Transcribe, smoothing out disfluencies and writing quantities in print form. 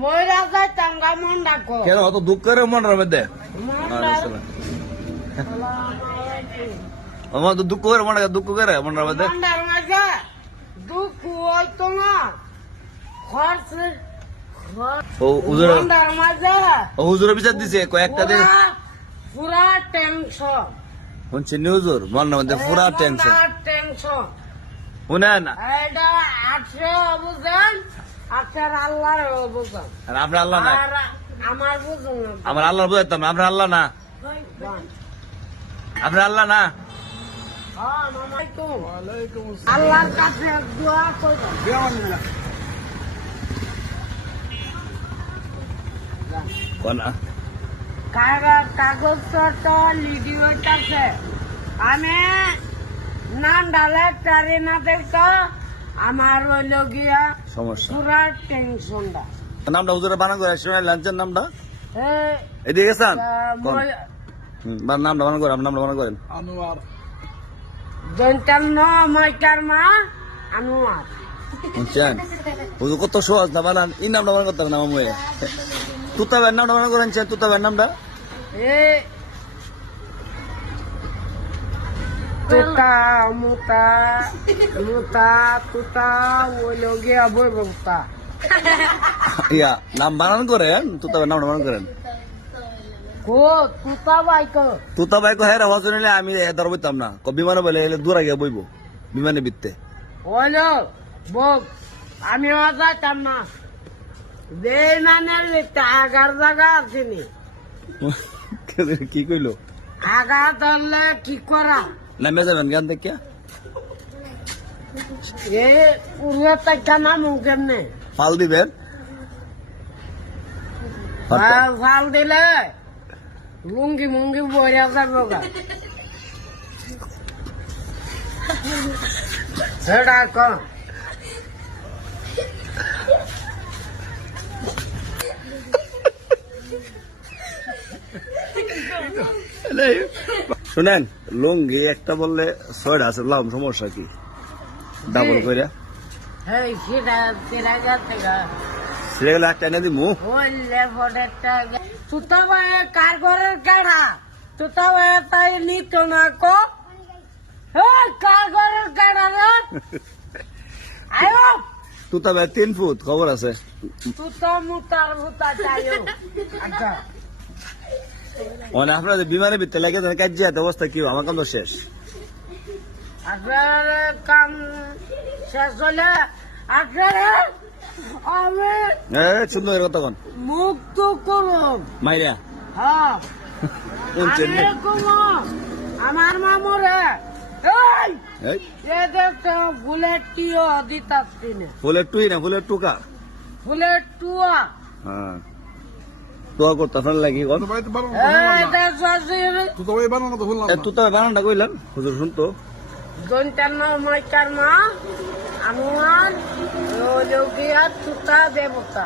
ময়রা যায় টাঙ্গা মন ডাকো কেন অত দুঃখ করে মনের মধ্যে আমার তো দুঃখ করে দুঃখ করে মনের মধ্যে মন্ডার মাঝে দুঃখ হইতো না খরচ ও হুজুরের মন্ডার মাঝে হুজুরের বিচার দিছে কয়েকটা দিন পুরা টেনশন শুনছি হুজুর মনের মধ্যে পুরা টেনশন টেনশন শুনেন এটা আছে বুঝেন আপনার আল্লাহর বুঝেন আর আপনার আল্লাহ না আর আমার বুঝুন আমার আল্লাহ বুঝাইতাম না আপনার আল্লাহ না আপনার আল্লাহ না আল্লাহর কাছে দোয়া করবেন কাগজপত্র লিডি হইতাছে আমি নাম ডালে টারি না দেখো আমার হইল গিয়া সমস্যা পুরা টেনশনটা নামটা হুজুরে বানান করে শুনে লাঞ্চের নামটা এই এদিকে গেছেন মই- নামটা বানান করেন নামটা বানান করেন জনটার নয়টার মা আনোয়ার বুঝছেন হুজুর কত সহজ না বানান এই নামটা বানান করতে হবে না মামু তুতাবের নামটা বানান করেন তুতাবের নামটা এ তুতা মুতা মুতা তুতা হইল গিয়া বই বক্তা ইয়া নাম বানান করেন তুতাবের নামটা বানান করেন কো তুতা বাইক তুতা ভাই কো হ্যাঁ হজর নিলে আমি এদার বইতাম না বিমানে বলে এলে দূর আগে বইব বিমানে বিত্তে হইল বক আমি যাইতাম না বেমানের আগার জায়গা আসেনি কি কইলো আগা ধরলে ঠিক করা নামে যাবেন গান দেখিয়া এ উড়ে তাইকা নাম কেমনে পাল দিবেন ভাল দিলে লুঙ্গি মুঙ্গি বইয়া যাবো গা সেটা কম শুনেন লুঙ্গি একটা বললে 6টা আছে লাম সমস্যা কি ডাবল কইরা এই সেটা তেরা যাচ্ছে গা সেটা গেলে একটা এনে দিমু বললে ফটেরটা তুতা ভাই কার ঘরের কাড়া তুতা ভাই তাই নিত না কো কার ঘরের কাড়া রে আয়ো তুতা ভাই 3 ফুট খবর আছে তুতা মুতার ভুতা চাইও আচ্ছা মানে আপনার বিমানে বিতে লাগে কাজ যেতে অবস্থা কি আমার কাম তো শেষ আপনার কাম শেষ হলে আপনার আমি সুন্দর কথা কোন মুক্ত করুন মাইরা হ্যাঁ শুনছেন আমি কোনো আমার মামুরে এই এদেরটা বুলেট টিও দিতাছি না ফুলের টুই না ফুলের টুকা বুলেট টুয়া হ্যাঁ তোয়া করতে আপনার লাগি কোন এটা সজির তুতা বানানটা কইলাম হুজুর শুনতো দন্তান্ন মাইকার মা আমার লোকিয়া তুতা দেবতা